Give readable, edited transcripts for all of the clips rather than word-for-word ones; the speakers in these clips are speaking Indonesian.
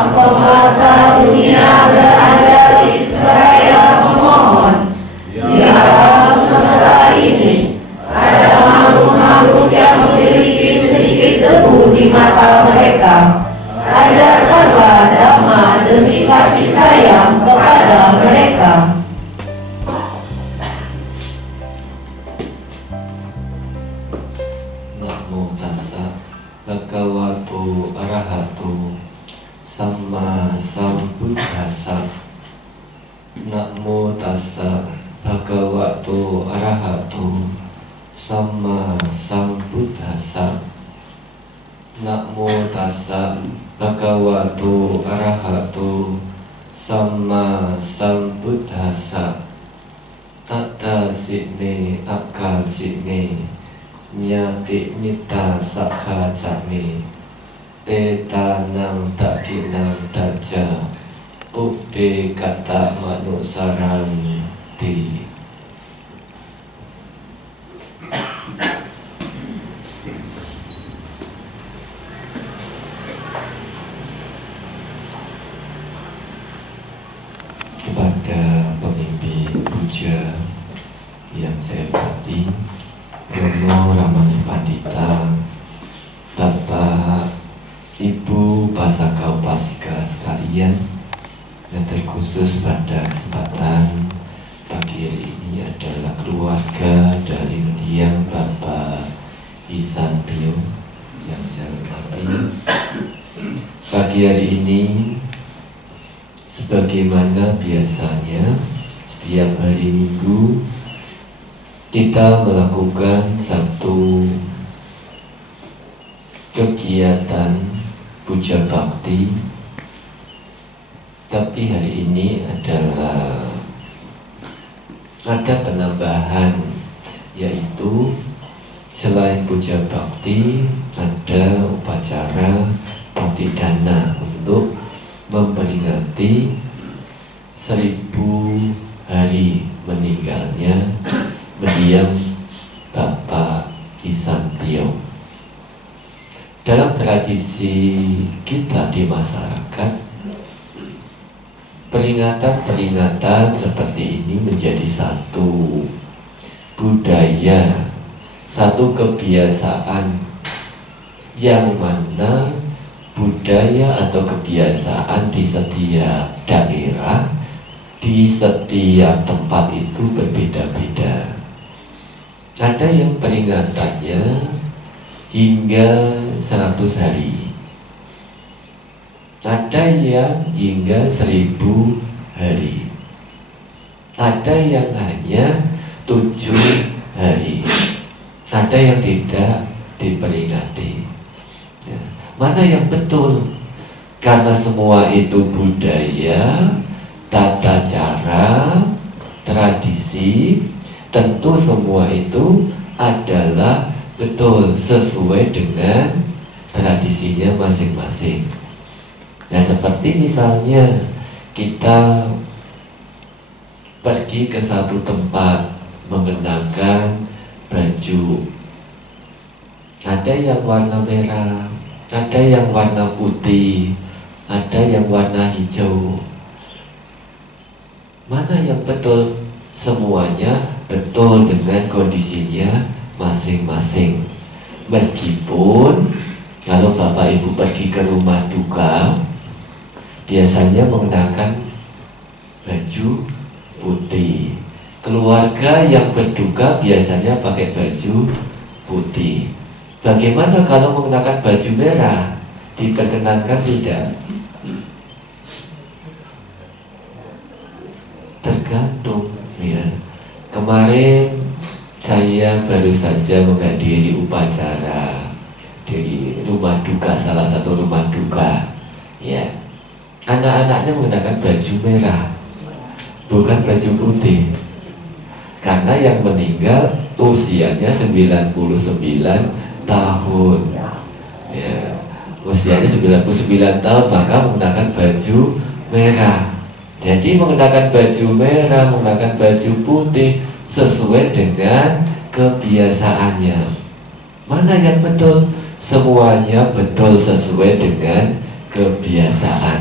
Sang Penguasa dunia berajari seraya memohon, di alam semesta ini ada makhluk-makhluk yang memiliki sedikit debu di mata mereka. Ajarkanlah dhamma demi kasih sayang kepada mereka. Namo tassa bhagavato arahato samma sambuddhassa. Namo tassa bhagavato arahato samma sambuddhassa. Namo tassa bhagavato arahato samma sambuddhassa. Tata sine akka sine nyati nita sakha cami tetanang takinang taja upde kata manusaranti. Kepada pemimpin puja yang saya hormati, Romo Ramani Pandita, Bapak Ibu Pasaka Upasika sekalian, yang terkhusus pada kesempatan pagi hari ini adalah keluarga dari mendiang Bapak Ihsan Pio yang saya hormati. Pagi hari ini, sebagaimana biasanya setiap hari Minggu kita melakukan satu kegiatan puja bakti, tapi hari ini adalah ada penambahan, yaitu selain puja bakti ada upacara patidana untuk memperingati 1000 hari meninggalnya mendiang Bapak Ihsan Pio. Dalam tradisi kita di masyarakat, peringatan-peringatan seperti ini menjadi satu budaya, satu kebiasaan yang mana budaya atau kebiasaan di setiap daerah, di setiap tempat itu berbeda-beda. Ada yang peringatannya hingga 100 hari, ada yang hingga 1000 hari, ada yang hanya 7 hari, ada yang tidak diperingati. Ya. Mana yang betul? Karena semua itu budaya, tata cara, tradisi, tentu semua itu adalah betul sesuai dengan tradisinya masing-masing. Nah, seperti misalnya kita pergi ke satu tempat mengenakan baju, ada yang warna merah, ada yang warna putih, ada yang warna hijau. Mana yang betul? Semuanya betul dengan kondisinya masing-masing. Meskipun kalau Bapak Ibu pergi ke rumah duka, biasanya mengenakan baju putih. Keluarga yang berduka biasanya pakai baju putih. Bagaimana kalau mengenakan baju merah? Diperkenankan tidak? Tergantung, ya. Kemarin saya baru saja menghadiri upacara di rumah duka, salah satu rumah duka, ya. Anak-anaknya menggunakan baju merah, bukan baju putih, karena yang meninggal usianya 99 tahun, ya. Usianya 99 tahun, maka menggunakan baju merah. Jadi mengenakan baju merah, mengenakan baju putih sesuai dengan kebiasaannya. Mana yang betul? Semuanya betul sesuai dengan kebiasaan.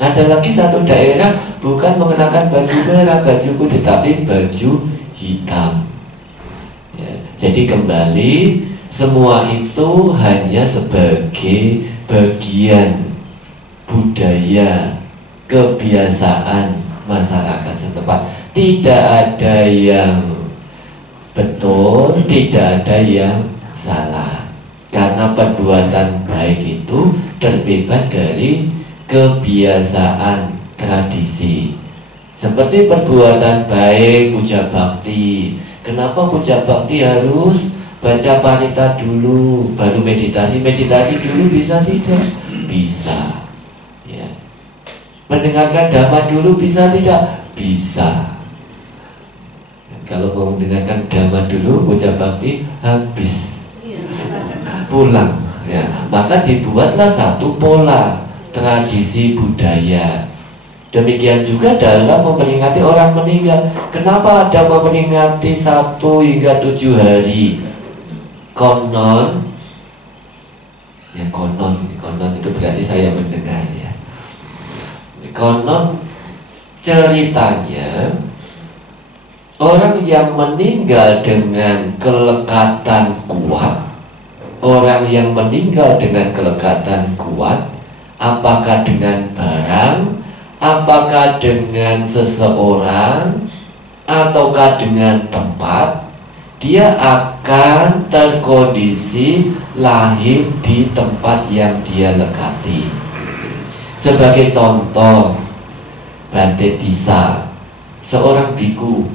Ada lagi satu daerah bukan mengenakan baju merah, baju putih, tapi baju hitam. Ya, jadi kembali semua itu hanya sebagai bagian budaya, kebiasaan masyarakat setempat. Tidak ada yang betul, tidak ada yang salah. Karena perbuatan baik itu terbebas dari kebiasaan tradisi. Seperti perbuatan baik puja bakti. Kenapa puja bakti harus baca parita dulu baru meditasi? Meditasi dulu bisa tidak? Bisa. Ya. Mendengarkan dhamma dulu bisa tidak? Bisa. Kalau mau mendengarkan dhamma dulu puja bakti habis pulang, ya. Maka dibuatlah satu pola tradisi budaya. Demikian juga dalam memperingati orang meninggal. Kenapa ada memperingati 1 hingga 7 hari? Konon, ya konon itu berarti saya mendengar, ya. Konon ceritanya orang yang meninggal dengan kelekatan kuat, orang yang meninggal dengan kelekatan kuat, apakah dengan barang, apakah dengan seseorang, ataukah dengan tempat, dia akan terkondisi lahir di tempat yang dia lekati. Sebagai contoh, Bante Tissa, seorang biku,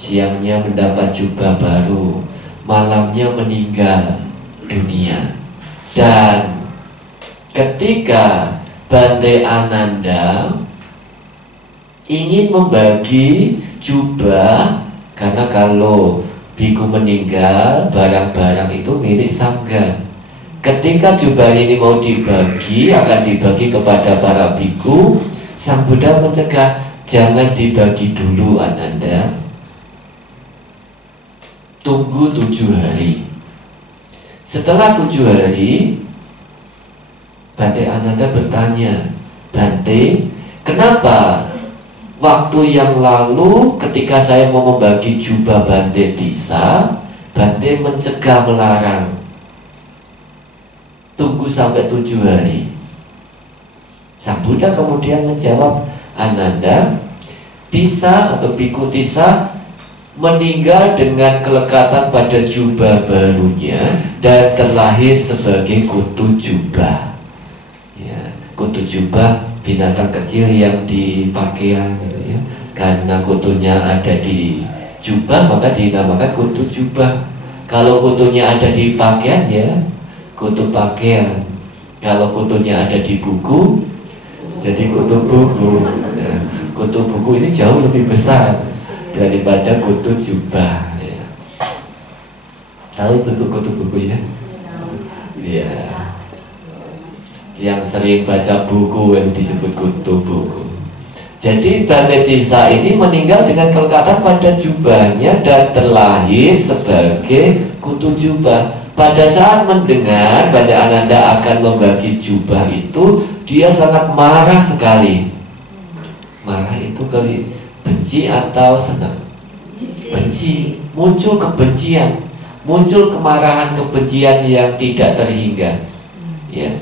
siangnya mendapat jubah baru, malamnya meninggal dunia. Dan ketika Bante Ananda ingin membagi jubah, karena kalau biku meninggal, barang-barang itu milik sangga. Ketika jubah ini mau dibagi, akan dibagi kepada para biku, Sang Buddha mencegah, jangan dibagi dulu Ananda, tunggu 7 hari. Setelah 7 hari, Bante Ananda bertanya, Bante, kenapa waktu yang lalu ketika saya mau membagi jubah Bante Tissa, Bante mencegah, melarang? Tunggu sampai 7 hari. Sang Buddha kemudian menjawab, Ananda, Tissa atau biku Tissa meninggal dengan kelekatan pada jubah barunya dan terlahir sebagai kutu jubah. Ya, kutu jubah binatang kecil yang dipakaian, gitu ya. Karena kutunya ada di jubah, maka dinamakan kutu jubah. Kalau kutunya ada di pakaian, ya kutu pakaian. Kalau kutunya ada di buku, jadi kutu buku. Ya, kutu buku ini jauh lebih besar daripada kutu jubah, ya. Tahu kutu buku ya? Iya. Yang sering baca buku yang disebut kutu buku. Jadi Bante Tissa ini meninggal dengan kelekatan pada jubahnya dan terlahir sebagai kutu jubah. Pada saat mendengar Bante Ananda akan membagi jubah itu, dia sangat marah sekali. Marah itu kali benci atau senang? Benci. Muncul kebencian, muncul kemarahan, kebencian yang tidak terhingga. Ya.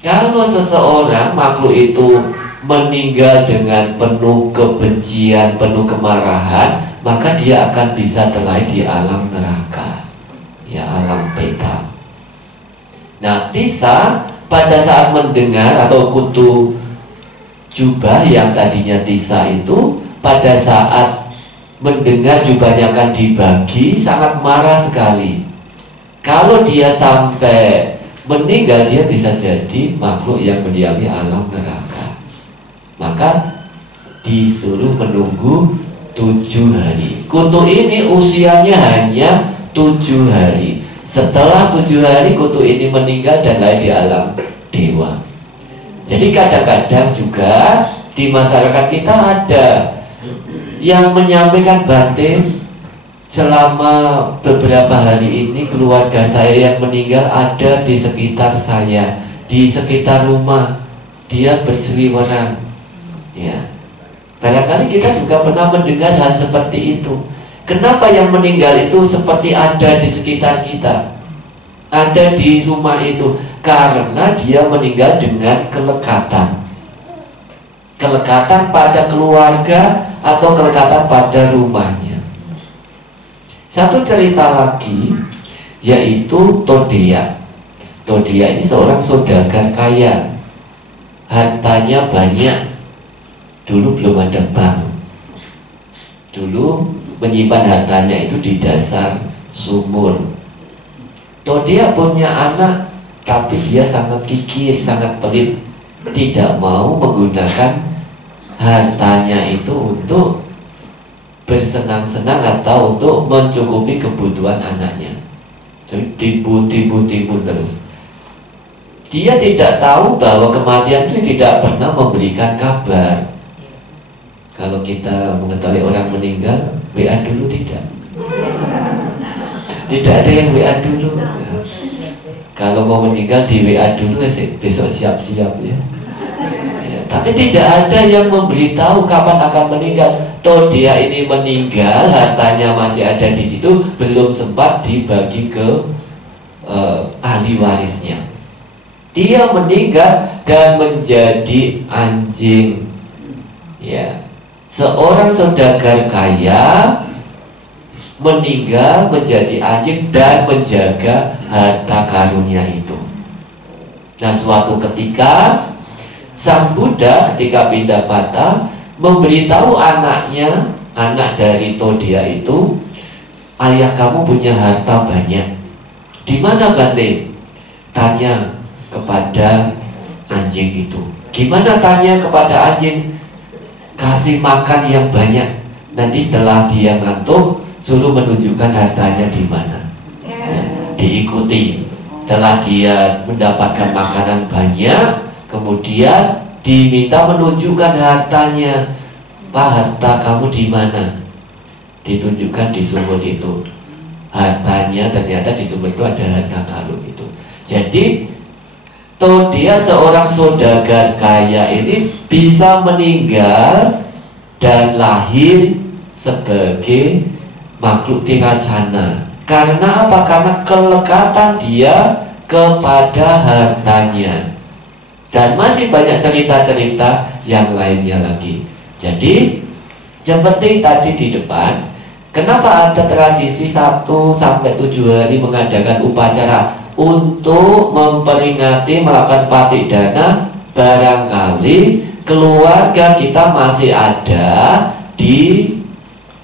Kalau seseorang makhluk itu meninggal dengan penuh kebencian, penuh kemarahan, maka dia akan bisa terlahir di alam neraka, ya, alam peta. Nah, Tissa pada saat mendengar atau kutu jubah yang tadinya Tissa itu, pada saat mendengar jubahnya akan dibagi, sangat marah sekali. Kalau dia sampai meninggal, dia bisa jadi makhluk yang mendiami alam neraka. Maka disuruh menunggu 7 hari. Kutu ini usianya hanya 7 hari. Setelah 7 hari kutu ini meninggal dan lahir di alam dewa. Jadi kadang-kadang juga di masyarakat kita ada yang menyampaikan, Bante, selama beberapa hari ini keluarga saya yang meninggal ada di sekitar saya di sekitar rumah dia berseliweran, ya. Barangkali kita juga pernah mendengar hal seperti itu. Kenapa yang meninggal itu seperti ada di sekitar kita, ada di rumah itu? Karena dia meninggal dengan kelekatan. Kelekatan pada keluarga atau kelekatan pada rumahnya. Satu cerita lagi, yaitu Todea. Todea ini seorang saudagar kaya, hartanya banyak. Dulu belum ada bank. Dulu menyimpan hartanya itu di dasar sumur. Todea punya anak, tapi dia sangat kikir, sangat pelit, tidak mau menggunakan hartanya itu untuk bersenang-senang atau untuk mencukupi kebutuhan anaknya. Jadi timbun terus. Dia tidak tahu bahwa kematian itu tidak pernah memberikan kabar. Kalau kita mengetahui orang meninggal, WA dulu tidak. Tidak ada yang WA dulu. Kalau mau meninggal di WA dulu, besok siap-siap ya. Tapi tidak ada yang memberitahu kapan akan meninggal. Toh dia ini meninggal, hartanya masih ada di situ, belum sempat dibagi ke ahli warisnya. Dia meninggal dan menjadi anjing. Ya, seorang saudagar kaya meninggal menjadi anjing dan menjaga harta karunia itu. Nah, suatu ketika sang Buddha ketika pindah patah memberitahu anaknya, anak dari Todea itu, ayah kamu punya harta banyak. Di mana Bante? Tanya kepada anjing itu. Gimana tanya kepada anjing? Kasih makan yang banyak. Nanti setelah dia ngantuk, suruh menunjukkan hartanya di mana. Ya, diikuti. Setelah dia mendapatkan makanan banyak, kemudian diminta menunjukkan hartanya. Pak, harta kamu di mana? Ditunjukkan di sumur itu. Hartanya ternyata di sumur itu ada harta karun itu. Jadi Todea seorang saudagar kaya ini bisa meninggal dan lahir sebagai makhluk tiracana. Karena apa? Karena kelekatan dia kepada hartanya. Dan masih banyak cerita-cerita yang lainnya lagi. Jadi yang penting tadi di depan, kenapa ada tradisi 1 sampai 7 hari mengadakan upacara untuk memperingati melakukan patidana? Barangkali keluarga kita masih ada di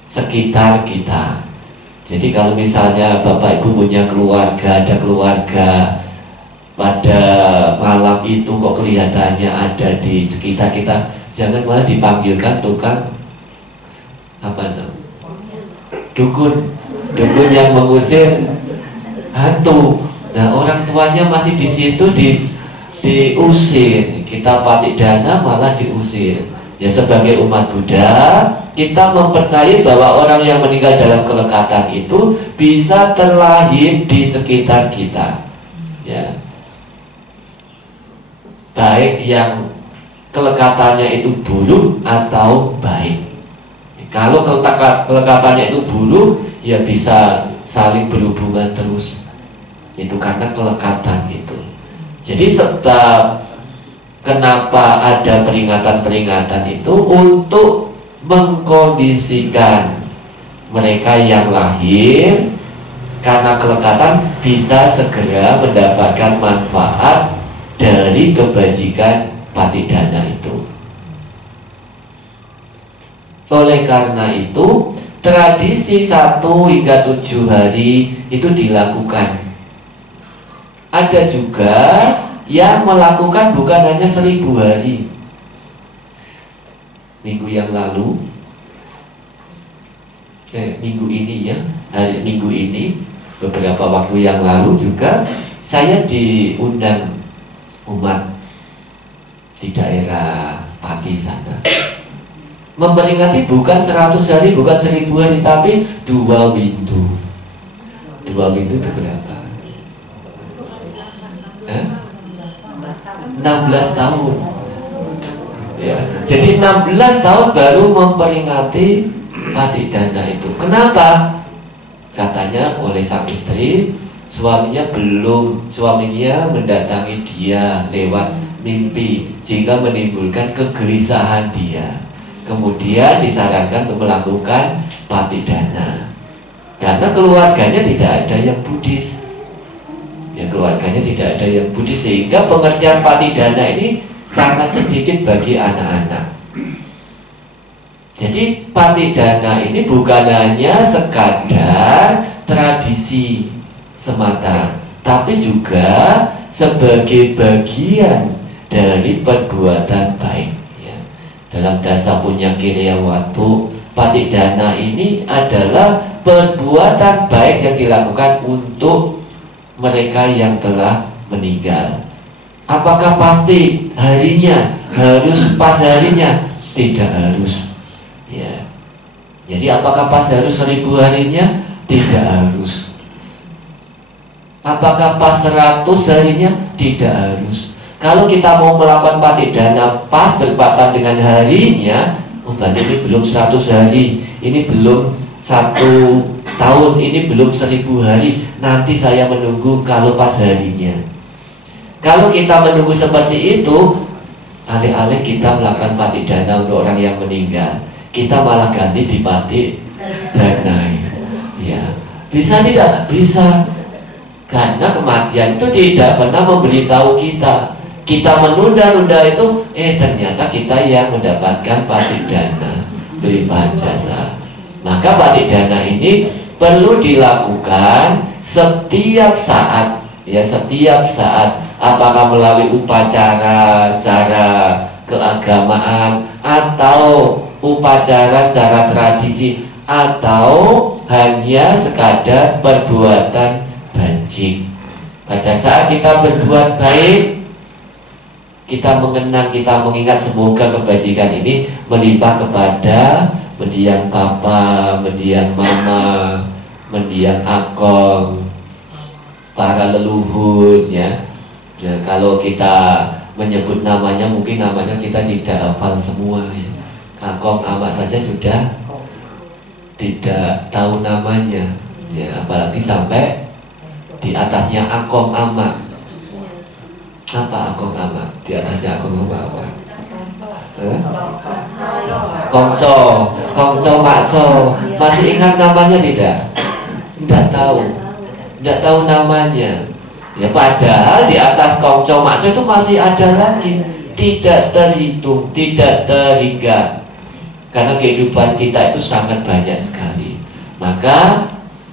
sekitar kita. Jadi kalau misalnya Bapak Ibu punya keluarga, ada keluarga pada malam itu kok kelihatannya ada di sekitar kita, jangan malah dipanggilkan tukang apa namanya? Dukun yang mengusir hantu. Nah, orang tuanya masih di situ diusir. Kita patidana malah diusir. Ya, sebagai umat Buddha, kita mempercayai bahwa orang yang meninggal dalam kelekatan itu bisa terlahir di sekitar kita. Ya. Baik yang kelekatannya itu buruk atau baik. Kalau kelekatannya itu buruk, ya bisa saling berhubungan terus. Itu karena kelekatan itu. Jadi sebab kenapa ada peringatan-peringatan itu untuk mengkondisikan mereka yang lahir karena kelekatan bisa segera mendapatkan manfaat dari kebajikan patidana itu. Oleh karena itu, tradisi 1 hingga 7 hari itu dilakukan. Ada juga yang melakukan bukan hanya 1000 hari. Minggu yang lalu, minggu ini ya, hari minggu ini, beberapa waktu yang lalu juga saya diundang umat di daerah Pati sana, memperingati bukan 100 hari, bukan 1000 hari, tapi 2 windu. 2 windu itu berapa? 16 tahun. Ya, jadi 16 tahun baru memperingati Patidana itu. Kenapa? Katanya oleh sang istri, suaminya mendatangi dia lewat mimpi sehingga menimbulkan kegelisahan dia. Kemudian disarankan untuk melakukan Patidana. Karena keluarganya tidak ada yang Buddhis. Ya, keluarganya tidak ada yang Buddhis sehingga pengertian Patidana ini sangat sedikit bagi anak-anak. Jadi Patidana ini bukan hanya sekadar tradisi semata, tapi juga sebagai bagian dari perbuatan baik. Ya. Dalam Dasa Punya Kirya Watu, Patidana ini adalah perbuatan baik yang dilakukan untuk mereka yang telah meninggal. Apakah pasti harinya harus pas harinya? Tidak harus. Ya. Jadi apakah pas harus 1000 harinya? Tidak harus. Apakah pas 100 harinya? Tidak harus. Kalau kita mau melakukan Patidana pas bertepatan dengan harinya, berarti ini belum 100 hari, ini belum 1 tahun, ini belum 1000 hari. Nanti saya menunggu kalau pas harinya. Kalau kita menunggu seperti itu, alih-alih kita melakukan Patidana untuk orang yang meninggal, kita malah ganti di Patidana. Ya, bisa tidak? Bisa. Karena kematian itu tidak pernah memberitahu kita. Kita menunda-nunda itu, ternyata kita yang mendapatkan Patidana berlimpah jasa. Maka Patidana ini perlu dilakukan setiap saat. Ya, setiap saat, apakah melalui upacara secara keagamaan atau upacara secara tradisi atau hanya sekadar perbuatan bajik. Pada saat kita berbuat baik, kita mengenang, kita mengingat semoga kebajikan ini melimpah kepada mendiang papa, mendiang mama, mendiang akong, para leluhur, ya. Ya, kalau kita menyebut namanya, mungkin namanya kita tidak hafal semua, ya. Akong ama saja sudah tidak tahu namanya, ya, apalagi sampai di atasnya akong ama. Apa akong ama? Di atasnya akong ama apa? Kongco makco. Masih ingat namanya tidak? Tidak tahu. Tidak tahu namanya. Ya, padahal di atas kongco makco itu masih ada lagi, tidak terhitung, tidak terhingga. Karena kehidupan kita itu sangat banyak sekali. Maka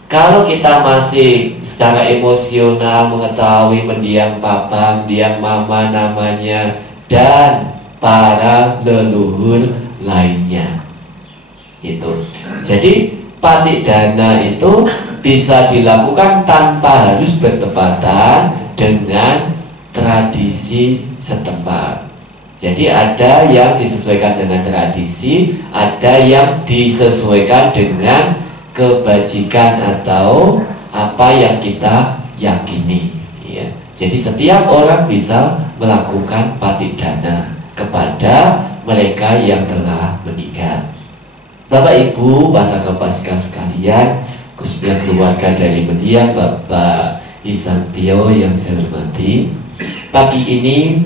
kalau kita masih secara emosional mengetahui mendiang papa, mendiang mama namanya, dan para leluhur lainnya, itu. Jadi Patidana itu bisa dilakukan tanpa harus bertepatan dengan tradisi setempat. Jadi ada yang disesuaikan dengan tradisi, ada yang disesuaikan dengan kebajikan atau apa yang kita yakini. Ya. Jadi setiap orang bisa melakukan Patidana kepada mereka yang telah meninggal. Bapak Ibu, Pasang Pasca sekalian, khususnya keluarga dari mendiang Bapak Isantio yang saya hormati, pagi ini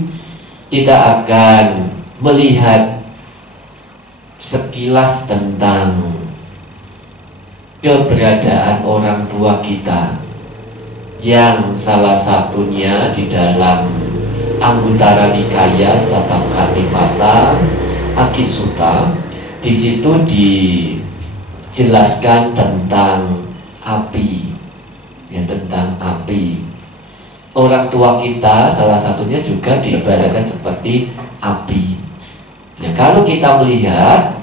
kita akan melihat sekilas tentang keberadaan orang tua kita, yang salah satunya di dalam Anguttara Nikaya Sattapatipata Akisutta. Di situ dijelaskan tentang api, ya, tentang api. Orang tua kita salah satunya juga diibaratkan seperti api. Ya, kalau kita melihat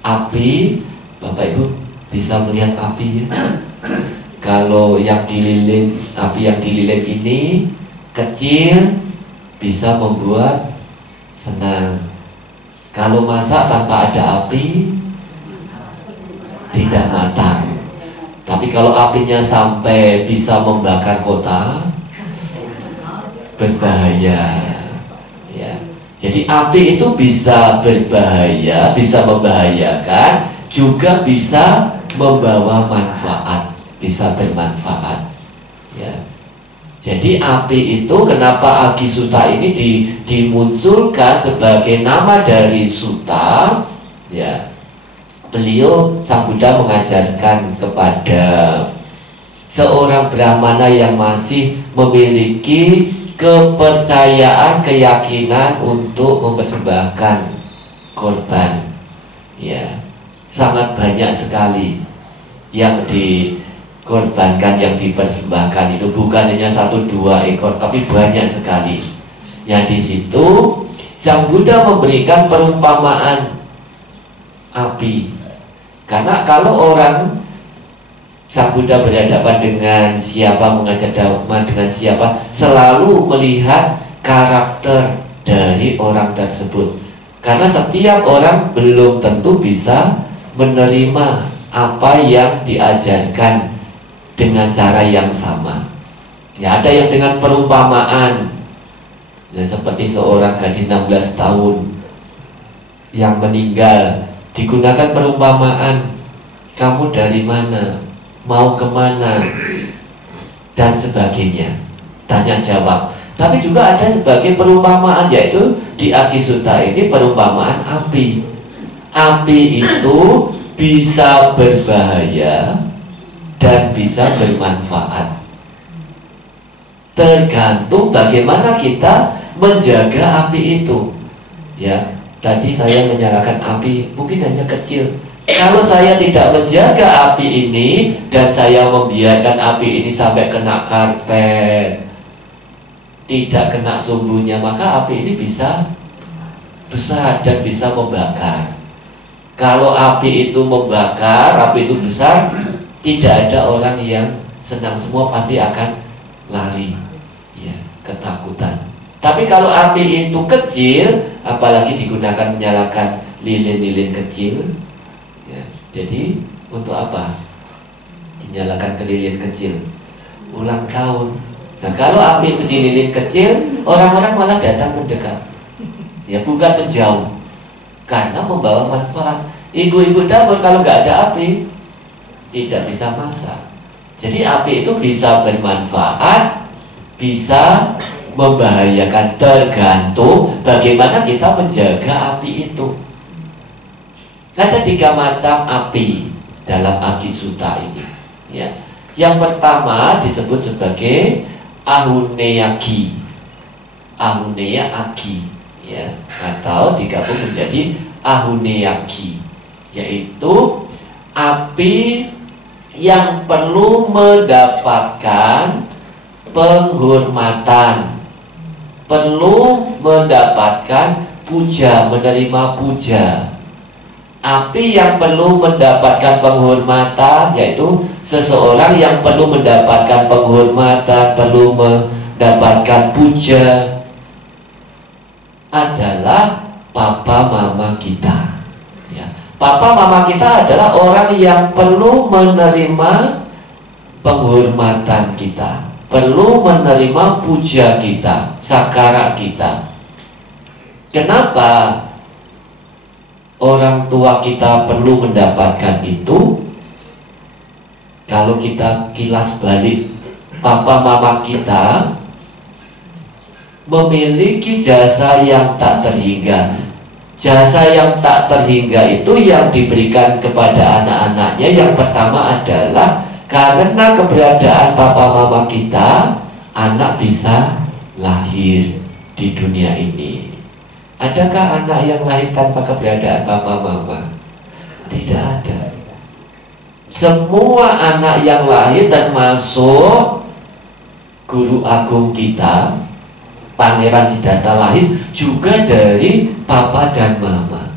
api, Bapak Ibu bisa melihat api, ya. Kalau yang dililin, api yang dililin ini kecil, bisa membuat senang. Kalau masak tanpa ada api, tidak matang. Tapi kalau apinya sampai bisa membakar kota, berbahaya. Jadi api itu bisa berbahaya, bisa membahayakan, juga bisa membawa manfaat, bisa bermanfaat. Ya. Jadi api itu, kenapa Agi Sutta ini dimunculkan sebagai nama dari Sutta? Ya, beliau Sang Buddha mengajarkan kepada seorang Brahmana yang masih memiliki kepercayaan, keyakinan untuk mempersembahkan korban. Ya, sangat banyak sekali yang dikorbankan, yang dipersembahkan itu bukan hanya 1-2 ekor, tapi banyak sekali. Yang di situ Sang Buddha memberikan perumpamaan api. Karena kalau orang, Sang Buddha berhadapan dengan siapa, mengajar dhamma dengan siapa, selalu melihat karakter dari orang tersebut. Karena setiap orang belum tentu bisa menerima apa yang diajarkan dengan cara yang sama. Ya, ada yang dengan perumpamaan. Ya, seperti seorang gadis 16 tahun yang meninggal, digunakan perumpamaan, kamu dari mana, mau kemana, dan sebagainya, tanya jawab. Tapi juga ada sebagai perumpamaan, yaitu di Agi Sutta ini perumpamaan api. Api itu bisa berbahaya dan bisa bermanfaat, tergantung bagaimana kita menjaga api itu. Ya, tadi saya menyalakan api, mungkin hanya kecil. Kalau saya tidak menjaga api ini dan saya membiarkan api ini sampai kena karpet, tidak kena sumbunya, maka api ini bisa besar dan bisa membakar. Kalau api itu membakar, api itu besar, tidak ada orang yang senang, semua pasti akan lari, ya, ketakutan. Tapi kalau api itu kecil, apalagi digunakan menyalakan lilin-lilin kecil, ya, jadi untuk apa dinyalakan ke lilin kecil? Ulang tahun. Nah, kalau api itu di lilin kecil, orang-orang malah datang mendekat, ya, bukan menjauh, karena membawa manfaat. Ibu-ibu dapur kalau nggak ada api tidak bisa masak. Jadi api itu bisa bermanfaat, bisa membahayakan, tergantung bagaimana kita menjaga api itu. Ada 3 macam api dalam Agi Sutta ini. Ya. Yang pertama disebut sebagai Ahuneyagi, Ahuneya Agi, ya, atau digabung menjadi Ahuneyagi, yaitu api yang perlu mendapatkan penghormatan, perlu mendapatkan puja, menerima puja. Api yang perlu mendapatkan penghormatan, yaitu seseorang yang perlu mendapatkan penghormatan, perlu mendapatkan puja, adalah papa mama kita. Ya. Papa mama kita adalah orang yang perlu menerima penghormatan kita, perlu menerima puja kita, sakara kita. Kenapa orang tua kita perlu mendapatkan itu? Kalau kita kilas balik, papa mama kita memiliki jasa yang tak terhingga. Jasa yang tak terhingga itu yang diberikan kepada anak-anaknya. Yang pertama adalah karena keberadaan papa mama kita, anak bisa lahir di dunia ini. Adakah anak yang lahir tanpa keberadaan papa mama? Tidak ada. Semua anak yang lahir, termasuk guru agung kita, Pangeran Siddhartha, lahir juga dari papa dan mama.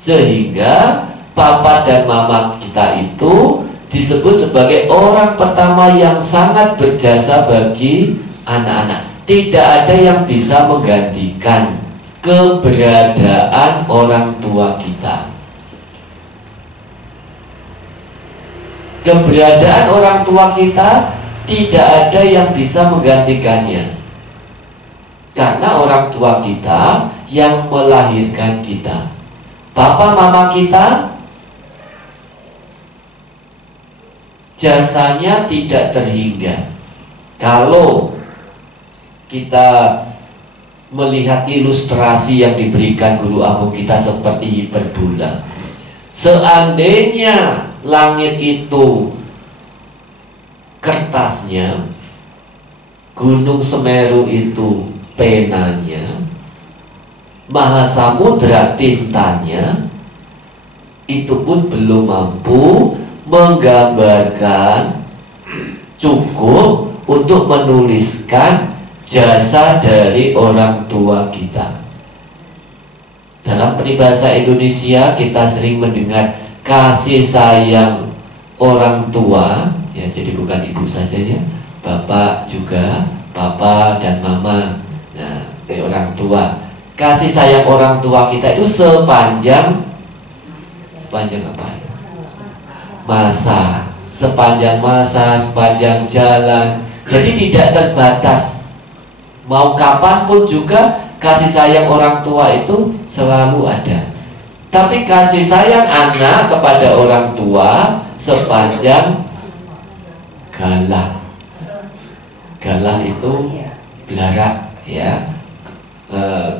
Sehingga papa dan mama kita itu disebut sebagai orang pertama yang sangat berjasa bagi anak-anak. Tidak ada yang bisa menggantikan keberadaan orang tua kita. Keberadaan orang tua kita tidak ada yang bisa menggantikannya. Karena orang tua kita yang melahirkan kita. Papa mama kita jasanya tidak terhingga. Kalau kita melihat ilustrasi yang diberikan guru agung kita seperti hiperbola, seandainya langit itu kertasnya, Gunung Semeru itu penanya, Mahasamudra tintanya, itu pun belum mampu menggambarkan cukup untuk menuliskan jasa dari orang tua kita. Dalam peribahasa Indonesia kita sering mendengar kasih sayang orang tua, ya, jadi bukan ibu saja ya, bapak juga, papa dan mama. Nah, orang tua. Kasih sayang orang tua kita itu sepanjang apa ya? Masa, sepanjang masa, sepanjang jalan. Jadi tidak terbatas. Mau kapanpun juga kasih sayang orang tua itu selalu ada. Tapi kasih sayang anak kepada orang tua sepanjang galah. Galah itu belarak, ya.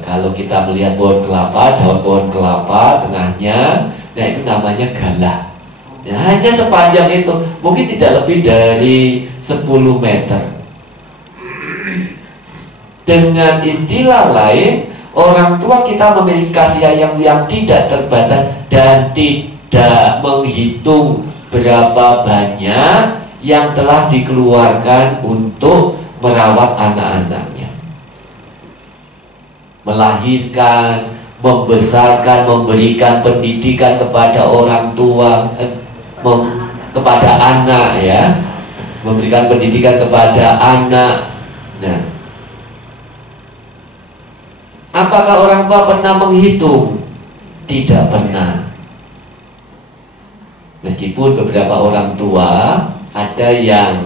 Kalau kita melihat pohon kelapa, daun pohon kelapa tengahnya, nah itu namanya galah. Ya, hanya sepanjang itu, mungkin tidak lebih dari 10 meter. Dengan istilah lain, orang tua kita memiliki kasih sayang yang tidak terbatas dan tidak menghitung berapa banyak yang telah dikeluarkan untuk merawat anak-anaknya. Melahirkan, membesarkan, memberikan pendidikan kepada orang tua, kepada anak, ya, memberikan pendidikan kepada anak. Nah, apakah orang tua pernah menghitung? Tidak pernah. Meskipun beberapa orang tua ada yang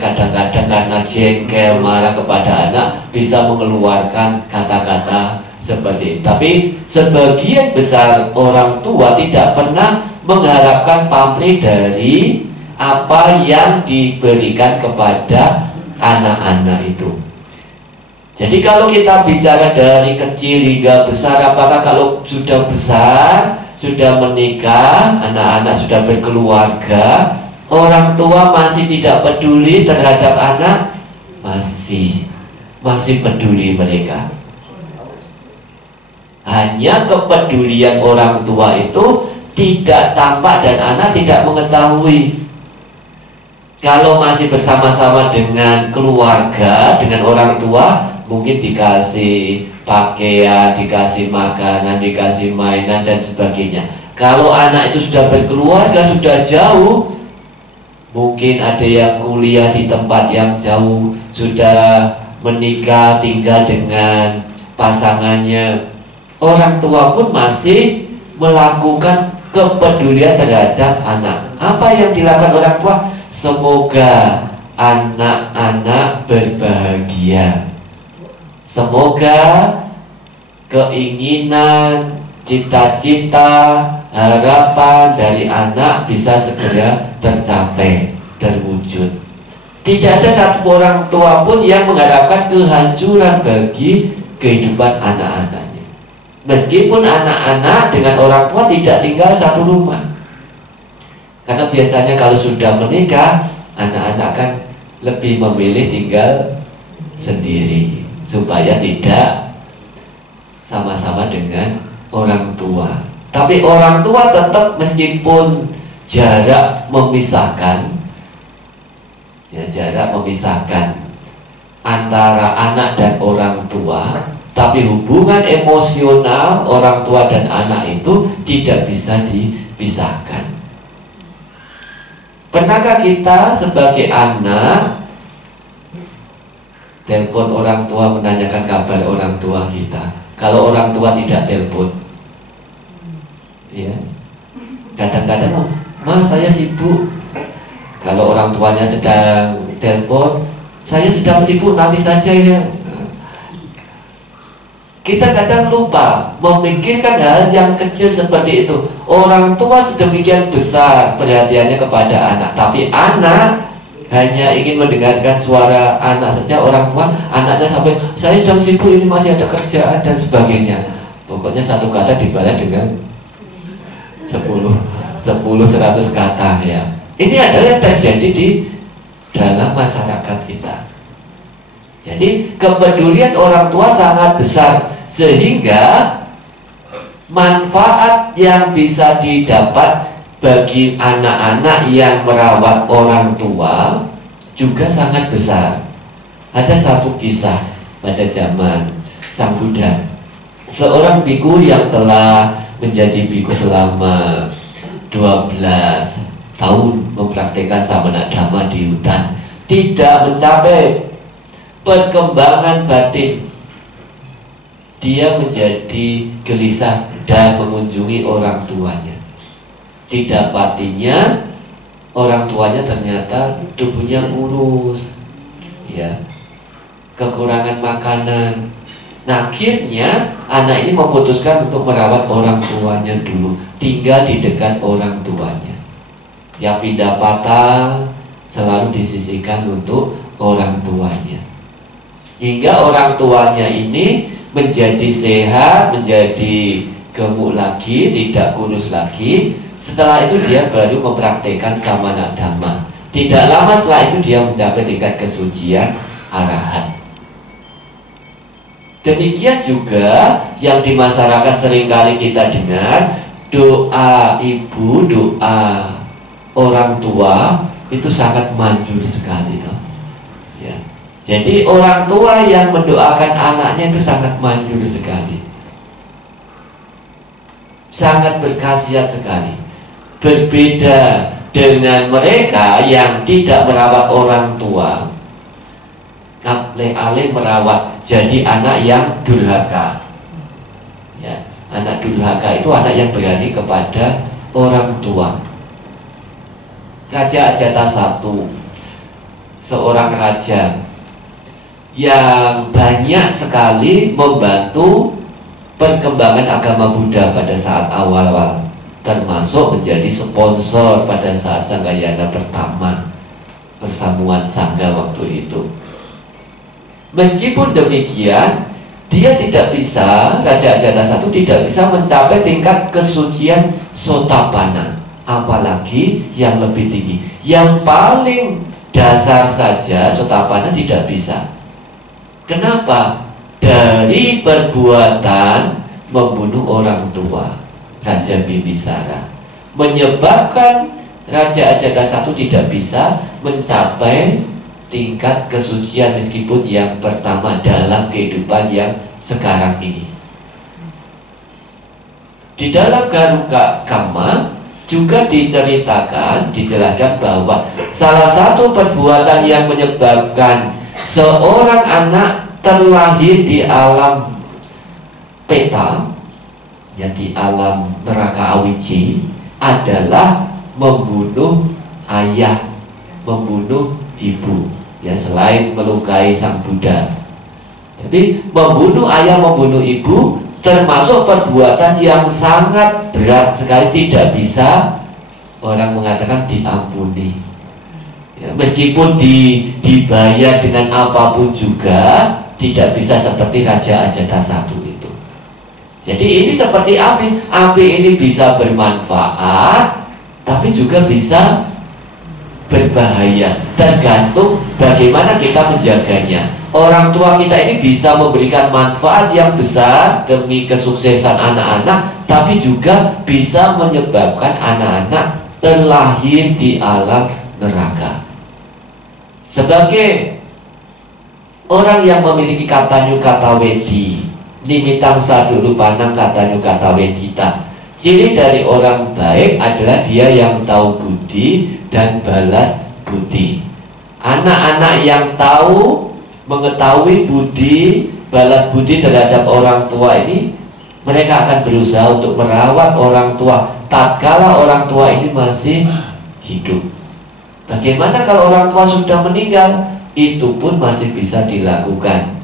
kadang-kadang karena jengkel, marah kepada anak bisa mengeluarkan kata-kata seperti itu. Tapi sebagian besar orang tua tidak pernah mengharapkan pamrih dari apa yang diberikan kepada anak-anak itu. Jadi kalau kita bicara dari kecil hingga besar, apakah kalau sudah besar, sudah menikah, anak-anak sudah berkeluarga, orang tua masih tidak peduli terhadap anak? Masih peduli mereka. Hanya kepedulian orang tua itu tidak tampak dan anak tidak mengetahui. Kalau masih bersama-sama dengan keluarga, dengan orang tua, mungkin dikasih pakaian, dikasih makanan, dikasih mainan dan sebagainya. Kalau anak itu sudah berkeluarga, sudah jauh, mungkin ada yang kuliah di tempat yang jauh, sudah menikah, tinggal dengan pasangannya. Orang tua pun masih melakukan kepedulian terhadap anak. Apa yang dilakukan orang tua? Semoga anak-anak berbahagia. Semoga keinginan, cita-cita, harapan dari anak bisa segera tercapai, terwujud. Tidak ada satu orang tua pun yang mengharapkan kehancuran bagi kehidupan anak-anaknya. Meskipun anak-anak dengan orang tua tidak tinggal satu rumah. Karena biasanya kalau sudah menikah, anak-anak kan lebih memilih tinggal sendiri supaya tidak sama-sama dengan orang tua. Tapi orang tua tetap meskipun jarak memisahkan, ya, jarak memisahkan antara anak dan orang tua, tapi hubungan emosional orang tua dan anak itu tidak bisa dipisahkan. Pernahkah kita sebagai anak telepon orang tua menanyakan kabar orang tua kita? Kalau orang tua tidak telepon, ya, kadang-kadang, "Ma, saya sibuk." Kalau orang tuanya sedang telepon, saya sedang sibuk, nanti saja ya. Kita kadang lupa memikirkan hal yang kecil seperti itu. Orang tua sedemikian besar perhatiannya kepada anak, tapi anak hanya ingin mendengarkan suara anak saja. Orang tua, anaknya sampai, saya sedang sibuk, ini masih ada kerjaan dan sebagainya. Pokoknya satu kata dibalas dengan 10-100 kata ya. Ini adalah yang terjadi di dalam masyarakat kita. Jadi kepedulian orang tua sangat besar, sehingga manfaat yang bisa didapat bagi anak-anak yang merawat orang tua juga sangat besar. Ada satu kisah pada zaman Sang Buddha, seorang biku yang telah menjadi biku selama 12 tahun mempraktikkan samana dhamma di hutan, tidak mencapai perkembangan batin. Dia menjadi gelisah dan mengunjungi orang tuanya. Didapatinya orang tuanya ternyata tubuhnya kurus, ya, kekurangan makanan. Nah, akhirnya anak ini memutuskan untuk merawat orang tuanya dulu, tinggal di dekat orang tuanya. Yang pindah patah selalu disisihkan untuk orang tuanya, hingga orang tuanya ini menjadi sehat, menjadi gemuk lagi, tidak kurus lagi. Setelah itu dia baru mempraktikkan samana dhamma. Tidak lama setelah itu dia mencapai tingkat kesucian arahat. Demikian juga yang di masyarakat seringkali kita dengar, doa ibu, doa orang tua itu sangat manjur sekali toh. Ya. Jadi orang tua yang mendoakan anaknya itu sangat manjur sekali, sangat berkhasiat sekali. Berbeda dengan mereka yang tidak merawat orang tua, alih-alih merawat, jadi anak yang durhaka. Ya, anak durhaka itu anak yang berani kepada orang tua. Raja Ajatasattu, seorang raja yang banyak sekali membantu perkembangan agama Buddha pada saat awal-awal, termasuk menjadi sponsor pada saat Sanggayana pertama, persamuan Sangga waktu itu. Meskipun demikian, dia tidak bisa, Raja Ajatasattu tidak bisa mencapai tingkat kesucian Sotapanna, apalagi yang lebih tinggi. Yang paling dasar saja Sotapanna tidak bisa. Kenapa? Dari perbuatan membunuh orang tua Raja Bimbisara, menyebabkan Raja Ajatasattu tidak bisa mencapai tingkat kesucian meskipun yang pertama dalam kehidupan yang sekarang ini. Di dalam Garuka Kamma juga dijelaskan bahwa salah satu perbuatan yang menyebabkan seorang anak terlahir di alam peta, ya, di alam neraka awiji, adalah membunuh ayah, membunuh ibu, ya, selain melukai Sang Buddha. Jadi membunuh ayah, membunuh ibu termasuk perbuatan yang sangat berat sekali, tidak bisa orang mengatakan diampuni. Ya, meskipun dibayar dengan apapun juga tidak bisa seperti Raja Ajatasattu itu. Jadi ini seperti api. Api ini bisa bermanfaat, tapi juga bisa berbahaya, tergantung bagaimana kita menjaganya. Orang tua kita ini bisa memberikan manfaat yang besar demi kesuksesan anak-anak, tapi juga bisa menyebabkan anak-anak terlahir di alam neraka. Sebagai orang yang memiliki kata nyukata wedi, nimitang sadulu panang kata nyukata wedita, ciri dari orang baik adalah dia yang tahu budi dan balas budi. Anak-anak yang tahu, mengetahui budi, balas budi terhadap orang tua ini, mereka akan berusaha untuk merawat orang tua tatkala orang tua ini masih hidup. Bagaimana kalau orang tua sudah meninggal? itu pun masih bisa dilakukan,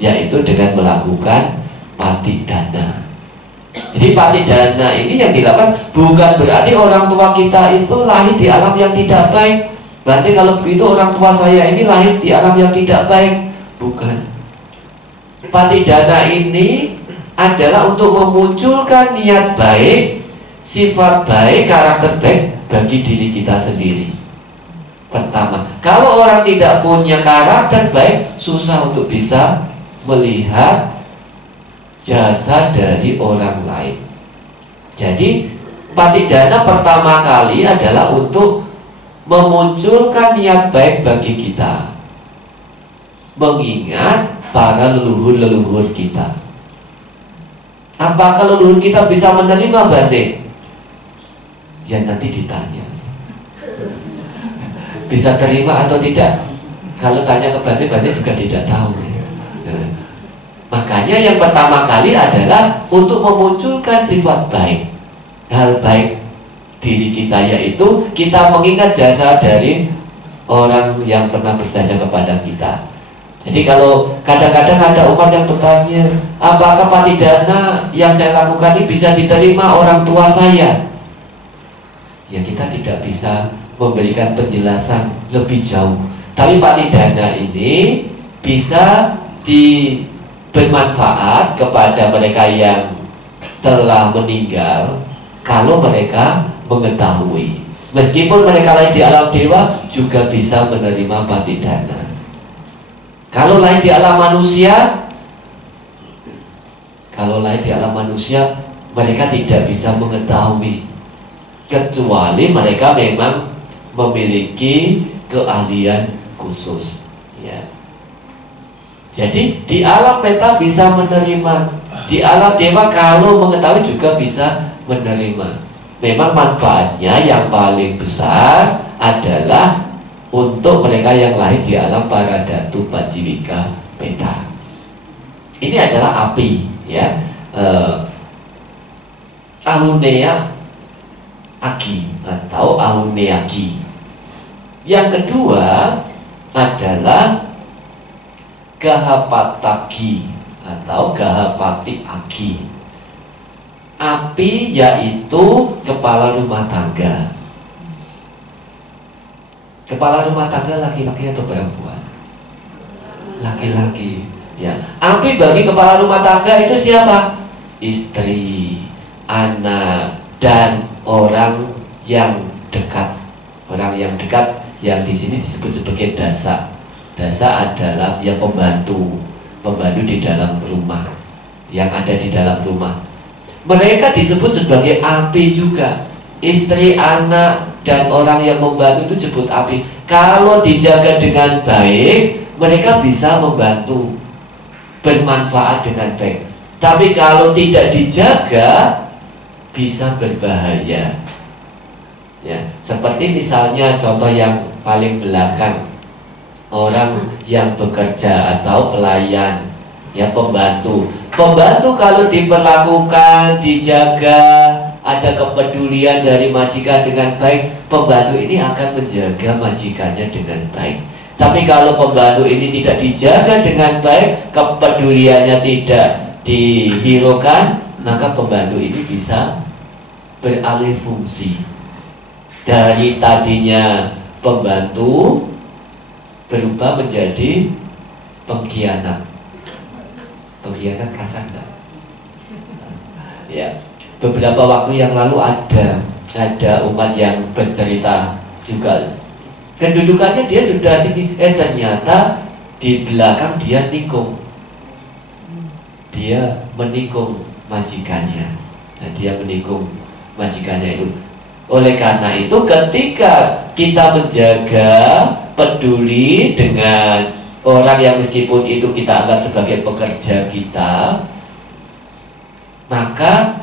yaitu dengan melakukan patidana. Jadi patidana ini yang dilakukan bukan berarti orang tua kita itu lahir di alam yang tidak baik. Berarti kalau begitu orang tua saya ini lahir di alam yang tidak baik. Bukan. Patidana ini adalah untuk memunculkan niat baik, sifat baik, karakter baik bagi diri kita sendiri. Pertama, kalau orang tidak punya karakter baik, susah untuk bisa melihat jasa dari orang lain. Jadi patidana pertama kali adalah untuk memunculkan niat baik bagi kita, mengingat para leluhur-leluhur kita. Apakah leluhur kita bisa menerima Bante? Ya nanti ditanya. Bisa terima atau tidak? Kalau tanya ke Bante, Bante juga tidak tahu. Makanya yang pertama kali adalah untuk memunculkan sifat baik, hal baik diri kita, yaitu kita mengingat jasa dari orang yang pernah berjasa kepada kita. Jadi kalau kadang-kadang ada umat yang bertanya, apakah patidana yang saya lakukan ini bisa diterima orang tua saya? Ya kita tidak bisa memberikan penjelasan lebih jauh. Tapi patidana ini bisa bermanfaat kepada mereka yang telah meninggal kalau mereka mengetahui. Meskipun mereka lahir di alam dewa juga bisa menerima patidana. Kalau lahir di alam manusia, mereka tidak bisa mengetahui, kecuali mereka memang memiliki keahlian khusus. Ya. Jadi di alam peta bisa menerima, di alam dewa kalau mengetahui juga bisa menerima. Memang manfaatnya yang paling besar adalah untuk mereka yang lahir di alam Paradatu Paciwika peta. Ini adalah api, ya, Ahunea Agi atau Ahuneaki. Yang kedua adalah Gahapatagi atau Gahapati Agi. Api yaitu kepala rumah tangga. Kepala rumah tangga laki-laki atau perempuan? Laki-laki. Ya. Api bagi kepala rumah tangga itu siapa? Istri, anak, dan orang yang dekat. Orang yang dekat yang di sini disebut sebagai dasa. Dasa adalah yang pembantu di dalam rumah, yang ada di dalam rumah. Mereka disebut sebagai api juga. Istri, anak, dan orang yang membantu itu disebut api. Kalau dijaga dengan baik, mereka bisa membantu, bermanfaat dengan baik. Tapi kalau tidak dijaga, bisa berbahaya. Ya, seperti misalnya contoh yang paling belakang, orang yang bekerja atau pelayan, ya pembantu. Pembantu kalau diperlakukan, dijaga, ada kepedulian dari majikan dengan baik, pembantu ini akan menjaga majikannya dengan baik. Tapi kalau pembantu ini tidak dijaga dengan baik, kepeduliannya tidak dihiraukan, maka pembantu ini bisa beralih fungsi. Dari tadinya pembantu berubah menjadi pengkhianat. Pengkhianat kasar enggak? Ya, beberapa waktu yang lalu ada umat yang bercerita juga. Kedudukannya dia sudah tinggi, ternyata di belakang dia nikung. Dia menikung majikannya. Nah, dia menikung majikannya itu. Oleh karena itu, ketika kita menjaga, peduli dengan orang yang meskipun itu kita anggap sebagai pekerja kita, maka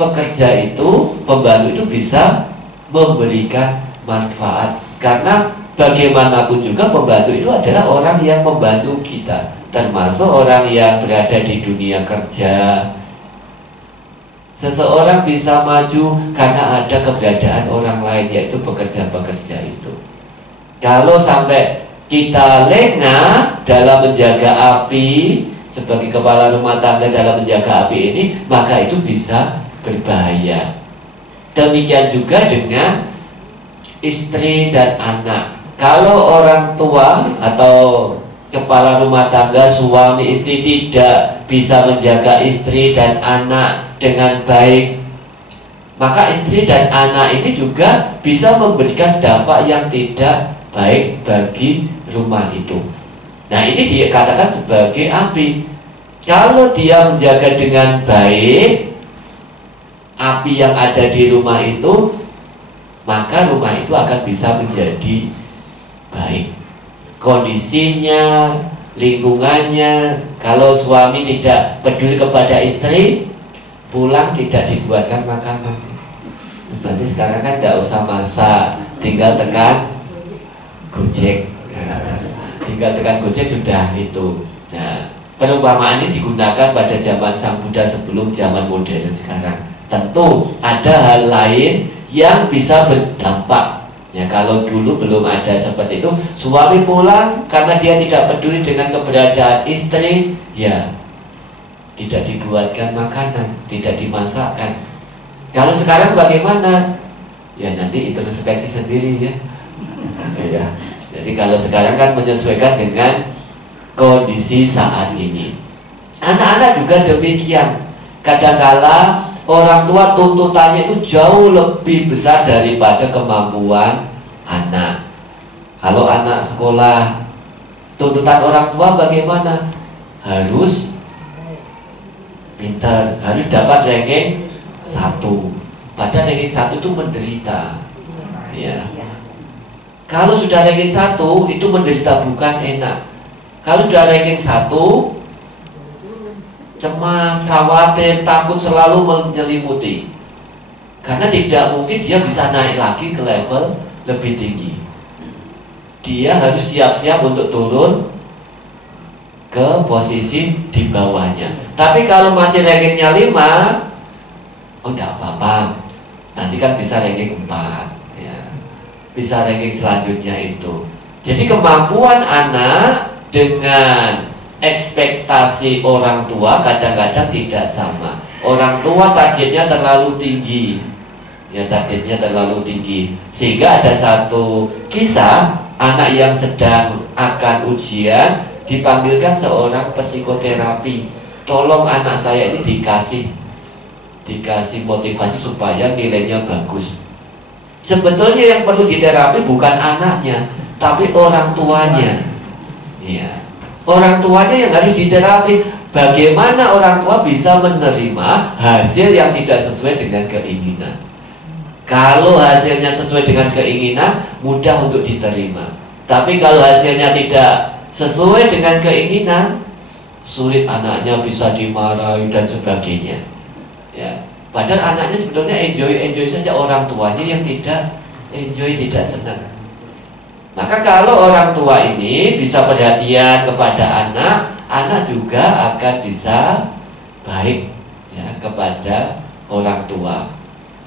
pekerja itu, pembantu itu bisa memberikan manfaat. Karena bagaimanapun juga pembantu itu adalah orang yang membantu kita, termasuk orang yang berada di dunia kerja. Seseorang bisa maju karena ada keberadaan orang lain, yaitu pekerja-pekerja itu. Kalau sampai kita lengah dalam menjaga api, sebagai kepala rumah tangga dalam menjaga api ini, maka itu bisa berbahaya. Demikian juga dengan istri dan anak. Kalau orang tua atau kepala rumah tangga, suami istri tidak bisa menjaga istri dan anak dengan baik, maka istri dan anak ini juga bisa memberikan dampak yang tidak baik bagi rumah itu. Nah, ini dikatakan sebagai api. Kalau dia menjaga dengan baik api yang ada di rumah itu, maka rumah itu akan bisa menjadi baik. Kondisinya, lingkungannya. Kalau suami tidak peduli kepada istri, pulang tidak dibuatkan makanan. Berarti sekarang kan tidak usah masak, tinggal tekan Gojek. Tinggal tekan Gojek sudah itu. Nah, perumpamaan ini digunakan pada zaman Sang Buddha sebelum zaman modern sekarang. Tentu ada hal lain yang bisa berdampak. Ya, kalau dulu belum ada seperti itu, suami pulang karena dia tidak peduli dengan keberadaan istri, ya tidak dibuatkan makanan, tidak dimasakkan. Kalau sekarang bagaimana? Ya nanti introspeksi sendiri ya. Ya. Jadi kalau sekarang kan menyesuaikan dengan kondisi saat ini. Anak-anak juga demikian. Kadangkala orang tua tuntutannya itu jauh lebih besar daripada kemampuan anak. Kalau anak sekolah, tuntutan orang tua bagaimana? Harus pintar, harus dapat ranking 1. Padahal ranking 1 itu menderita. Ya. Kalau sudah ranking 1 itu menderita, bukan enak. Kalau sudah ranking 1, cemas, khawatir, takut selalu menyelimuti. Karena tidak mungkin dia bisa naik lagi ke level lebih tinggi. Dia harus siap-siap untuk turun ke posisi di bawahnya. Tapi kalau masih rankingnya 5, oh enggak apa-apa, nanti kan bisa ranking 4 ya. Bisa ranking selanjutnya itu. Jadi kemampuan anak dengan ekspektasi orang tua kadang-kadang tidak sama. Orang tua targetnya terlalu tinggi, ya targetnya terlalu tinggi, sehingga ada satu kisah anak yang sedang akan ujian dipanggilkan seorang psikoterapi. Tolong anak saya ini dikasih motivasi supaya nilainya bagus. Sebetulnya yang perlu diterapi bukan anaknya, tapi orang tuanya. Ya. Orang tuanya yang harus diterapi. Bagaimana orang tua bisa menerima hasil yang tidak sesuai dengan keinginan? Kalau hasilnya sesuai dengan keinginan, mudah untuk diterima. Tapi kalau hasilnya tidak sesuai dengan keinginan, sulit, anaknya bisa dimarahi dan sebagainya. Ya. Padahal anaknya sebetulnya enjoy saja, orang tuanya yang tidak enjoy, tidak senang. Maka kalau orang tua ini bisa perhatian kepada anak, anak juga akan bisa baik ya kepada orang tua.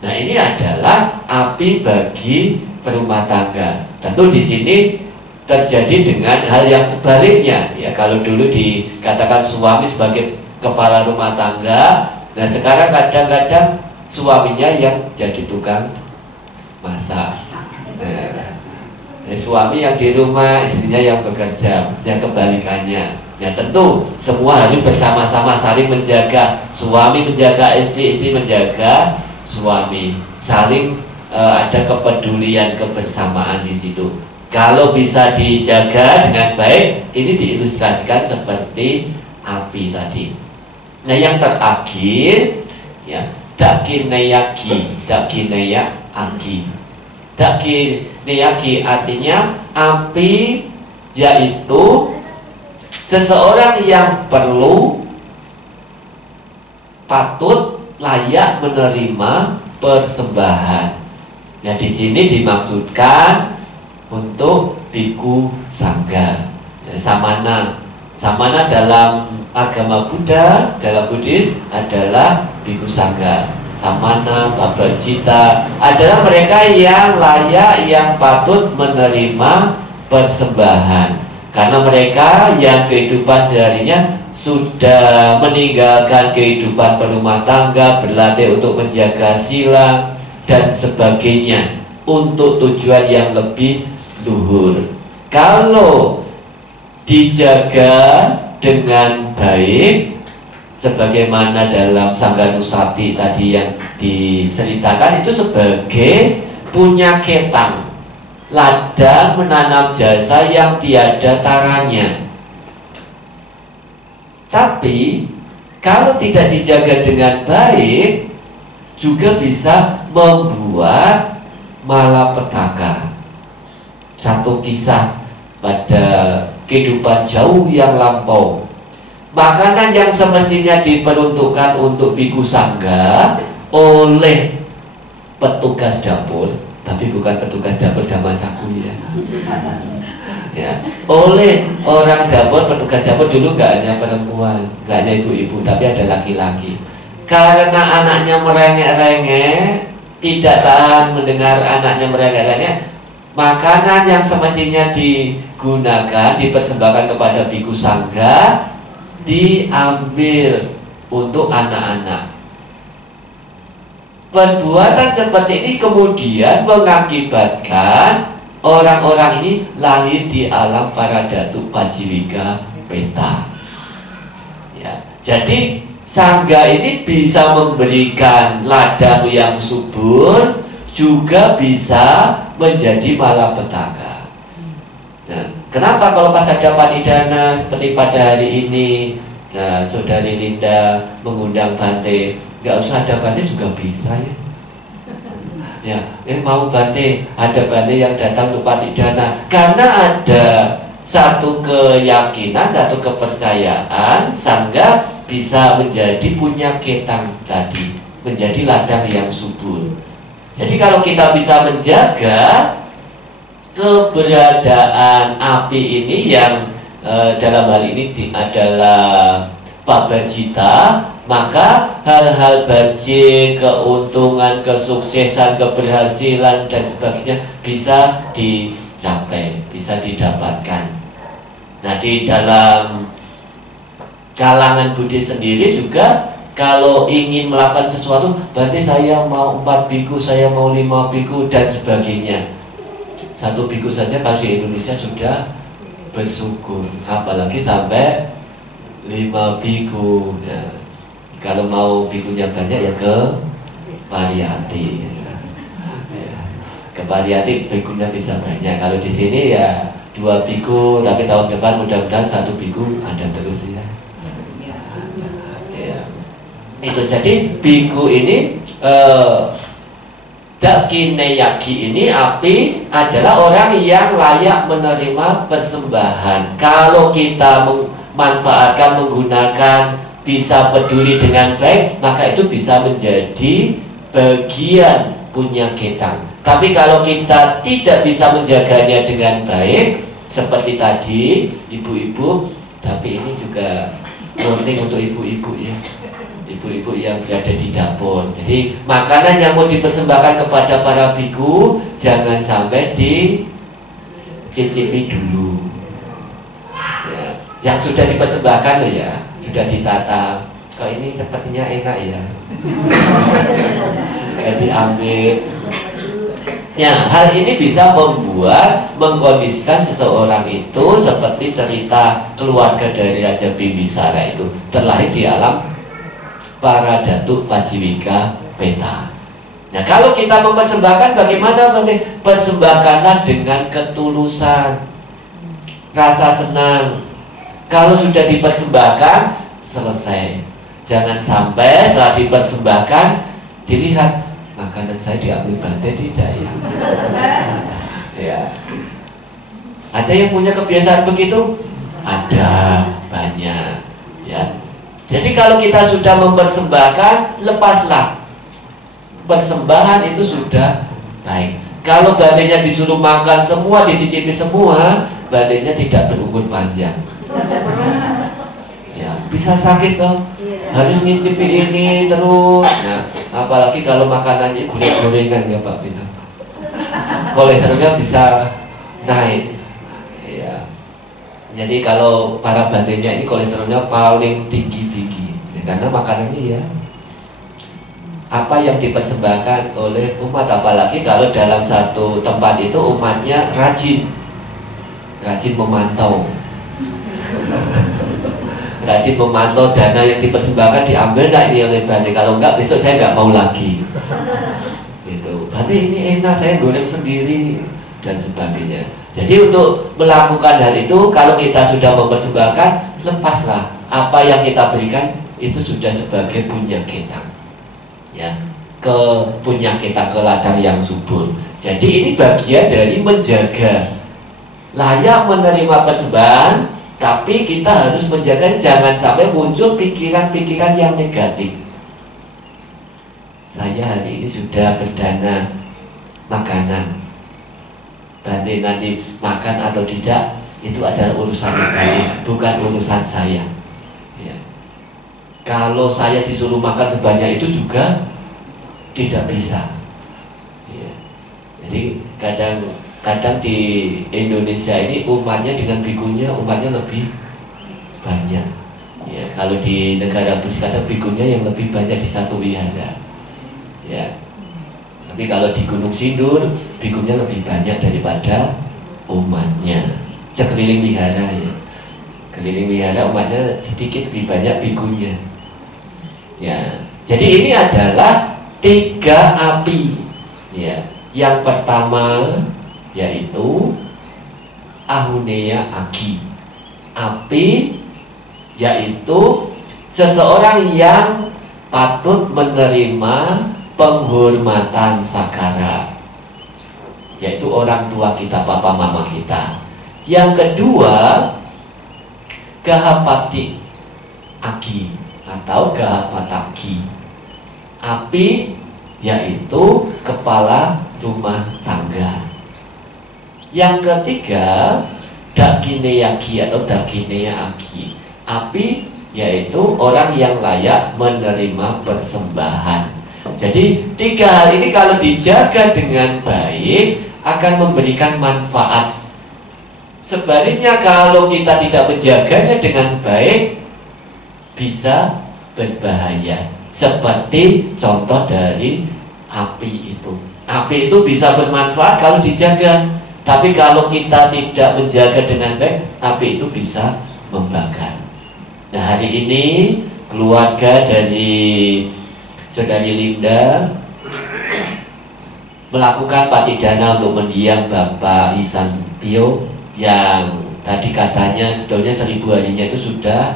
Nah, ini adalah api bagi perumah tangga. Tentu di sini terjadi dengan hal yang sebaliknya. Ya, kalau dulu dikatakan suami sebagai kepala rumah tangga, nah sekarang kadang-kadang suaminya yang jadi tukang masak. Suami yang di rumah, istrinya yang bekerja, yang kebalikannya. Ya tentu semua harus bersama-sama saling menjaga. Suami menjaga istri, istri menjaga suami. Saling ada kepedulian, kebersamaan di situ. Kalau bisa dijaga dengan baik, ini diilustrasikan seperti api tadi. Nah, yang terakhir, ya, dakineyaki, dakineyaki. Dakineyaki artinya api, yaitu seseorang yang perlu, patut, layak menerima persembahan. Ya, di sini dimaksudkan untuk biku sangga, ya, samana. Samana dalam agama Buddha, dalam Buddhis adalah biku sangga. Samana, babajita adalah mereka yang layak, yang patut menerima persembahan. Karena mereka yang kehidupan seharinya sudah meninggalkan kehidupan berumah tangga, berlatih untuk menjaga silang dan sebagainya untuk tujuan yang lebih luhur. Kalau dijaga dengan baik, sebagaimana dalam Sangganusati tadi yang diceritakan, itu sebagai punya ketang, ladang menanam jasa yang tiada taranya. Tapi kalau tidak dijaga dengan baik, juga bisa membuat malapetaka. Satu kisah pada kehidupan jauh yang lampau, makanan yang semestinya diperuntukkan untuk biku sangga oleh petugas dapur, tapi bukan petugas dapur Daman Saku ya, oleh orang dapur, petugas dapur dulu nggak hanya perempuan, nggak hanya ibu-ibu, tapi ada laki-laki. Karena anaknya merengek-rengek, tidak tahan mendengar anaknya merengek-rengek, makanan yang semestinya digunakan, dipersembahkan kepada biku sangga, diambil untuk anak-anak. Perbuatan seperti ini kemudian mengakibatkan orang-orang ini lahir di alam para datuk Pajiwika Peta. Ya, jadi sangga ini bisa memberikan ladang yang subur, juga bisa menjadi malapetaka. Nah, kenapa kalau pas ada panidana seperti pada hari ini, nah, Saudari Linda mengundang Bante, nggak usah ada Bante juga bisa ya. Mau Bante, ada Bante yang datang untuk panidana, karena ada satu keyakinan, satu kepercayaan, sangga bisa menjadi punya ketang tadi, menjadi ladang yang subur. Jadi kalau kita bisa menjaga keberadaan api ini yang dalam hal ini adalah Pabajita, maka hal-hal banjir, keuntungan, kesuksesan, keberhasilan dan sebagainya bisa dicapai, bisa didapatkan. Nah, di dalam kalangan Buddhis sendiri juga, kalau ingin melakukan sesuatu, berarti saya mau 4 biku, saya mau 5 biku dan sebagainya. 1 biku saja kalau di Indonesia sudah bersyukur, apalagi sampai 5 biku ya. Kalau mau bikunya banyak ya ke Pariyati ya. Ke Pariyati bikunya bisa banyak. Kalau di sini ya 2 biku, tapi tahun depan mudah-mudahan 1 biku ada terus ya. Itu jadi biku ini Dakineyaki ini, api adalah orang yang layak menerima persembahan. Kalau kita memanfaatkan, menggunakan, bisa peduli dengan baik, maka itu bisa menjadi bagian punya ketang. Tapi kalau kita tidak bisa menjaganya dengan baik, seperti tadi ibu-ibu, tapi ini juga warning untuk ibu-ibu ya, ibu-ibu yang berada di dapur. Jadi makanan yang mau dipersembahkan kepada para biku jangan sampai dicicipi dulu ya. Yang sudah dipersembahkan loh ya, sudah ditata, kok ini sepertinya enak ya, jadi ambil ya. Hal ini bisa membuat, mengkondisikan seseorang itu seperti cerita keluarga dari Raja Bimbisara itu, terlahir di alam para datuk Pajiwika Peta. Nah, kalau kita mempersembahkan, bagaimana? Persembahkanlah dengan ketulusan, rasa senang. Kalau sudah dipersembahkan, selesai. Jangan sampai setelah dipersembahkan dilihat makanan saya diambil Bante tidak ya. Ya. Ada yang punya kebiasaan begitu? Ada, banyak ya. Jadi kalau kita sudah mempersembahkan, lepaslah. Persembahan itu sudah baik. Kalau Bantenya disuruh makan semua, dicicipi semua, Bantenya tidak berumur panjang ya, bisa sakit toh, harus ngicipi ini terus. Nah, apalagi kalau makanannya goreng-gorengan ya Pak Bina, kolesterolnya bisa naik. Jadi kalau para bandennya ini kolesterolnya paling tinggi-tinggi ya, karena makanannya ya apa yang dipersembahkan oleh umat, apalagi kalau dalam satu tempat itu umatnya rajin memantau rajin memantau dana yang dipersembahkan diambil nggak ini oleh bande, kalau enggak besok saya nggak mau lagi gitu. Berarti ini enak saya goreng sendiri dan sebagainya. Jadi untuk melakukan hal itu, kalau kita sudah mempersembahkan, lepaslah apa yang kita berikan itu sudah sebagai punya kita ya, ke punya kita, ke ladang yang subur. Jadi ini bagian dari menjaga layak menerima persembahan, tapi kita harus menjaga jangan sampai muncul pikiran-pikiran yang negatif. Saya hari ini sudah berdana makanan, bande nanti makan atau tidak itu adalah urusan bande, bukan urusan saya ya. Kalau saya disuruh makan sebanyak itu juga tidak bisa ya. Jadi kadang di Indonesia ini umatnya dengan bikunya umatnya lebih banyak ya. Kalau di negara Buddhis kadang bikunya yang lebih banyak di satu wihara ya. Tapi kalau di Gunung Sindur bikunya lebih banyak daripada umatnya. Sekeliling wihara ya, keliling wihara umatnya sedikit lebih banyak bikunya ya. Jadi ini adalah 3 api ya. Yang pertama yaitu Ahuneya Agi, api yaitu seseorang yang patut menerima penghormatan sakara, yaitu orang tua kita, papa mama kita. Yang kedua Gahapati Agi atau Gahapataki, api yaitu kepala rumah tangga. Yang ketiga Dakineyaki atau Dakineyaaki, api yaitu orang yang layak menerima persembahan. Jadi 3 hal ini kalau dijaga dengan baik akan memberikan manfaat. Sebaliknya kalau kita tidak menjaganya dengan baik bisa berbahaya. Seperti contoh dari api itu. Api itu bisa bermanfaat kalau dijaga, tapi kalau kita tidak menjaga dengan baik, api itu bisa membakar. Nah, hari ini keluarga dari Saudari Linda melakukan patidana untuk mendiang Bapak Isan Pio yang tadi katanya sebetulnya 1000 harinya itu sudah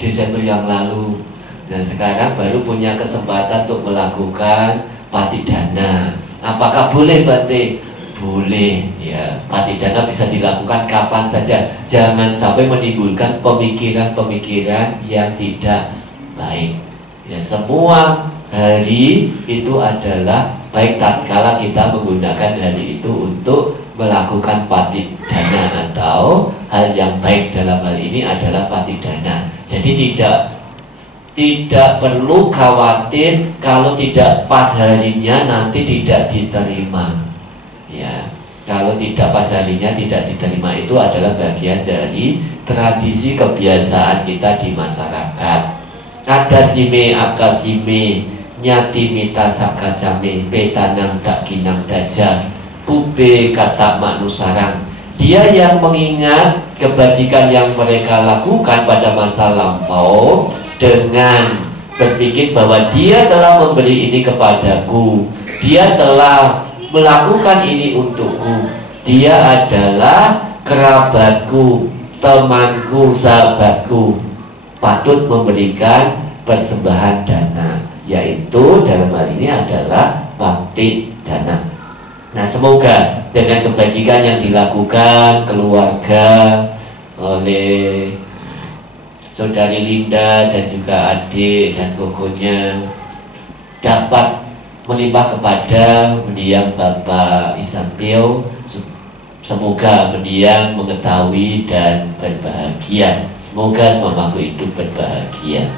Desember yang lalu. Dan sekarang baru punya kesempatan untuk melakukan patidana. Apakah boleh Bante? Boleh ya. Patidana bisa dilakukan kapan saja. Jangan sampai menimbulkan pemikiran-pemikiran yang tidak baik ya. Semua hari itu adalah baik tatkala kita menggunakan hari itu untuk melakukan patidana atau hal yang baik. Dalam hal ini adalah patidana. Jadi tidak perlu khawatir kalau tidak pas harinya nanti tidak diterima ya. Kalau tidak pas harinya tidak diterima itu adalah bagian dari tradisi kebiasaan kita di masyarakat. Ada sime akasime nyati mita sakacame petanang tak kinang daja pube kata manusarang. Dia yang mengingat kebajikan yang mereka lakukan pada masa lampau dengan berpikir bahwa dia telah memberi ini kepadaku, dia telah melakukan ini untukku, dia adalah kerabatku, temanku, sahabatku, patut memberikan persembahan dana, yaitu dalam hal ini adalah bakti dana. Nah, semoga dengan kebajikan yang dilakukan keluarga oleh Saudari Linda dan juga adik dan gogonya dapat melimpah kepada mendiang Bapak Isan Pio. Semoga mendiang mengetahui dan berbahagia. Semoga semua makhluk hidup berbahagia.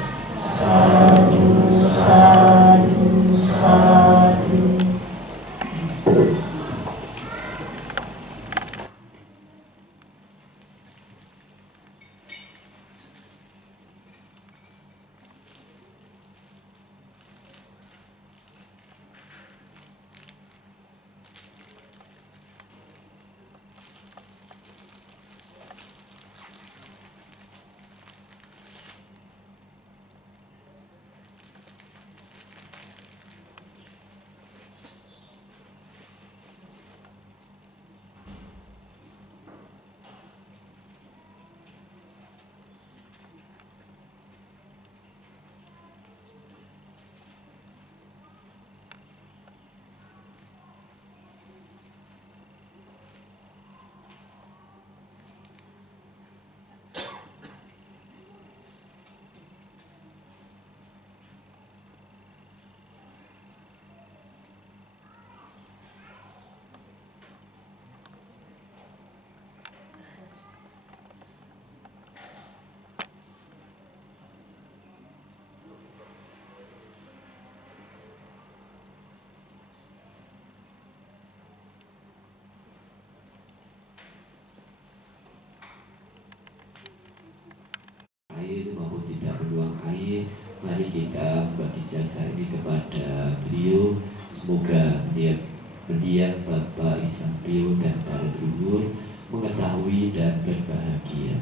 Sadu, sadu, sadu. Mari kita bagi jasa ini kepada beliau. Semoga mendiang Bapak Isampio dan para dulur mengetahui dan berbahagia.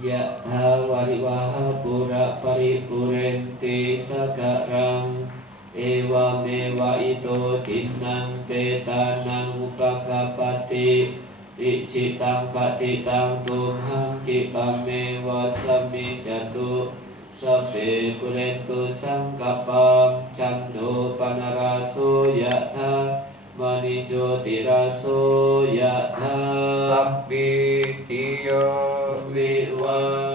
Ya wariwaha pura paripurente sagarang ewa mewa ito tinang petanang upakapati icitang patitang tumhang kipamewa sami jatu sape purentu sangkapam cando panaraso yatha manijo tiraso yatha Sabbi tiyo viwa